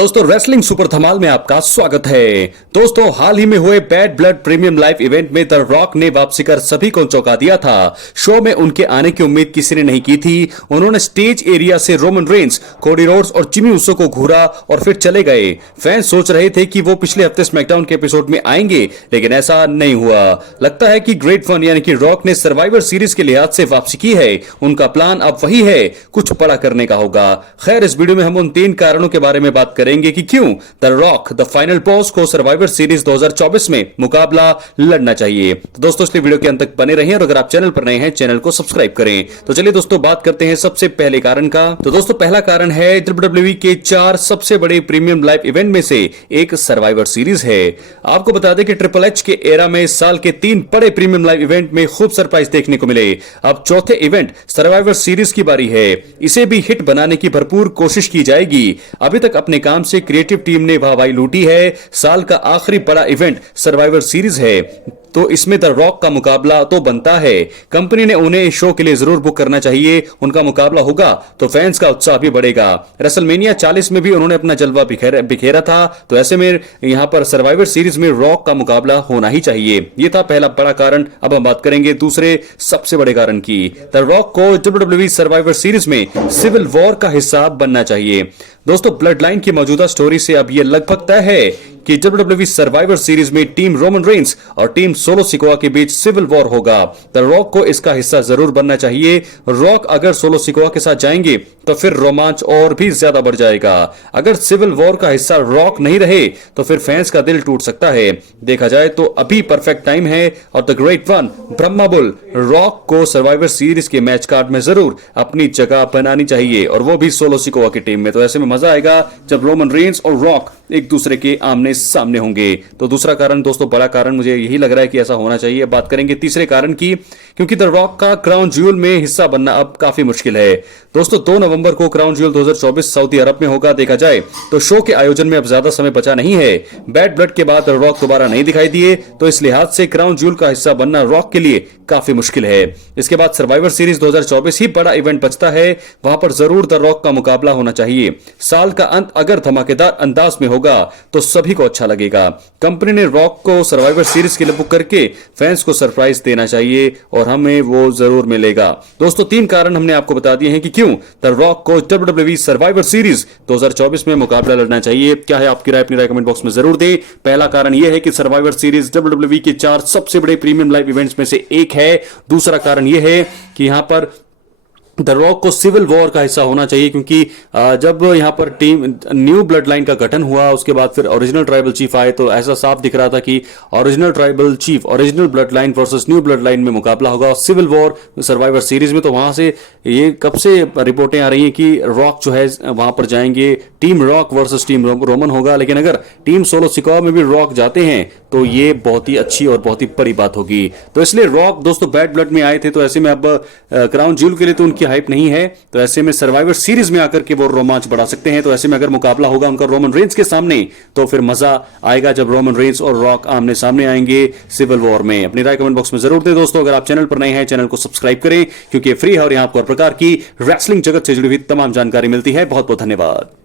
दोस्तों wrestling super धमाल में आपका स्वागत है। दोस्तों हाल ही में हुए bad blood premium live event में द रॉक ने वापसी कर सभी को चौंका दिया था। शो में उनके आने की उम्मीद किसी ने नहीं की थी। उन्होंने स्टेज एरिया से रोमन रेंस, कोडी रोड्स और जिमी ऊसो को घूरा और फिर चले गए। फैंस सोच रहे थे कि वो पिछले हफ्ते स्मैकडाउन के एपिसोड में आएंगे, लेकिन ऐसा नहीं हुआ। लगता है कि ग्रेट वन यानी कि रॉक ने सर्वाइवर सीरीज के लिहाज से वापसी की है। उनका प्लान अब वही है, कुछ बड़ा करने का होगा। खैर, इस वीडियो में हम उन 3 कारणों के बारे में बात करेंगे कि क्यों the rock the final boss को सर्वाइवर सीरीज 2024 में मुकाबला लड़ना चाहिए। तो दोस्तों इसलिए वीडियो के अंत तक बने रहें और अगर आप चैनल पर नए हैं चैनल को सब्सक्राइब करें। तो चलिए दोस्तों बात करते हैं सबसे पहले कारण का। तो दोस्तों पहला कारण है WWE के 4 सबसे बड़े प्रीमियम लाइव इवेंट में से एक सर्वाइवर सीरीज है। आपको बता दें कि ट्रिपल एच के एरा में साल के 3 बड़े प्रीमियम लाइव इवेंट में खूब सरप्राइज देखने को मिले। अब चौथे इवेंट सर्वाइवर सीरीज की बारी है। इसे भी हिट बनाने की भरपूर कोशिश की जाएगी। अभी तक अपने काम से क्रिएटिव टीम ने वाहवाही लूटी है। साल का आखिरी बड़ा इवेंट सर्वाइवर सीरीज है, तो इसमें द रॉक का मुकाबला तो बनता है। कंपनी ने उन्हें इस शो के लिए जरूर बुक करना चाहिए। उनका मुकाबला होगा तो फैंस का उत्साह भी बढ़ेगा। रेसलमेनिया 40 में भी उन्होंने अपना जलवा बिखेरा था, तो ऐसे में यहां पर सर्वाइवर सीरीज में रॉक का मुकाबला होना ही चाहिए। यह था पहला बड़ा कारण। अब हम बात करेंगे दूसरे सबसे बड़े कारण की। द रॉक को WWE सर्वाइवर सीरीज में सिविल वॉर का हिस्सा बनना चाहिए। दोस्तों ब्लड लाइन की मौजूदा स्टोरी से अब यह लगभग तय है कि WWE सर्वाइवर सीरीज में टीम रोमन रेंस और टीम सोलो सिकोआ के बीच सिविल वॉर होगा। द रॉक को इसका हिस्सा जरूर बनना चाहिए। रॉक अगर सोलो सिकोआ के साथ जाएंगे तो फिर रोमांच और भी ज्यादा बढ़ जाएगा। अगर सिविल वॉर का हिस्सा रॉक नहीं रहे तो फिर फैंस का दिल टूट सकता है। देखा जाए तो अभी परफेक्ट टाइम है और the great one Brahma bull rock को सर्वाइवर सीरीज के मैच कार्ड में जरूर अपनी जगह बनानी चाहिए, और वो भी सोलो सिकोआ की टीम में। तो ऐसे में मजा आएगा जब रोमन रेंस और रॉक एक दूसरे के आमने सामने होंगे। तो दूसरा कारण दोस्तों, बड़ा कारण मुझे यही लग रहा है कि ऐसा होना चाहिए। बात करेंगे तीसरे कारण की, क्योंकि द रॉक का क्राउन ज्यूल में हिस्सा बनना अब काफी मुश्किल है। दोस्तों 2 नवंबर को क्राउन ज्यूल 2024 सऊदी अरब में होगा। देखा जाए तो शो के आयोजन में अब ज्यादा समय बचा नहीं है। बैड ब्लड के बाद द रॉक दोबारा नहीं दिखाई दिए, तो इस लिहाज से क्राउन ज्यूल का हिस्सा बनना रॉक के लिए काफी मुश्किल है। इसके बाद सर्वाइवर सीरीज 2024 ही बड़ा इवेंट बचता है, वहां पर जरूर द रॉक का मुकाबला होना चाहिए। साल का अंत अगर धमाकेदार अंदाज में होगा तो सभी को अच्छा लगेगा। कंपनी ने रॉक को सर्वाइवर सीरीज के लिए बुक करके फैंस को सरप्राइज देना चाहिए और हमें वो जरूर मिलेगा। दोस्तों 3 कारण हमने आपको बता दिए हैं कि क्यों द रॉक को WWE सर्वाइवर सीरीज 2024 में मुकाबला लड़ना चाहिए। क्या है आपकी राय? अपनी राय कमेंट बॉक्स में जरूर दें। पहला कारण यह है कि सर्वाइवर सीरीज WWE के 4 सबसे बड़े प्रीमियम लाइव इवेंट्स में से एक है। दूसरा कारण यह है कि यहां पर द रॉक को सिविल वॉर का हिस्सा होना चाहिए, क्योंकि जब यहां पर टीम न्यू ब्लड लाइन का गठन हुआ, उसके बाद फिर ओरिजिनल ट्राइबल चीफ आए, तो ऐसा साफ दिख रहा था कि original tribal chief, original blood line versus new blood line में मुकाबला होगा सिविल वॉर सर्वाइवर सीरीज में। तो वहां से ये कब से रिपोर्टें आ रही हैं कि रॉक जो है वहां पर जाएंगे, team rock versus team Roman होगा। लेकिन अगर टीम सोलो सिकोआ में भी रॉक जाते हैं तो ये बहुत ही अच्छी और बहुत ही बड़ी बात होगी। तो इसलिए रॉक दोस्तों बैड ब्लड में आए थे, तो ऐसे में अब क्राउन ज्यूल के लिए तो उनकी हाइप नहीं है, तो ऐसे में सर्वाइवर सीरीज में आकर के वो रोमांच बढ़ा सकते हैं। तो ऐसे में अगर मुकाबला होगा उनका रोमन रेंस के सामने तो फिर मजा आएगा जब रोमन रेंस और रॉक आमने सामने आएंगे सिविल वॉर में। अपनी राय कमेंट बॉक्स में जरूर दें। दोस्तों अगर आप चैनल पर नए हैं चैनल को सब्सक्राइब करें, क्योंकि फ्री है और यहां आपको हर प्रकार की रेसलिंग जगत से जुड़ी हुई तमाम जानकारी मिलती है। बहुत बहुत धन्यवाद।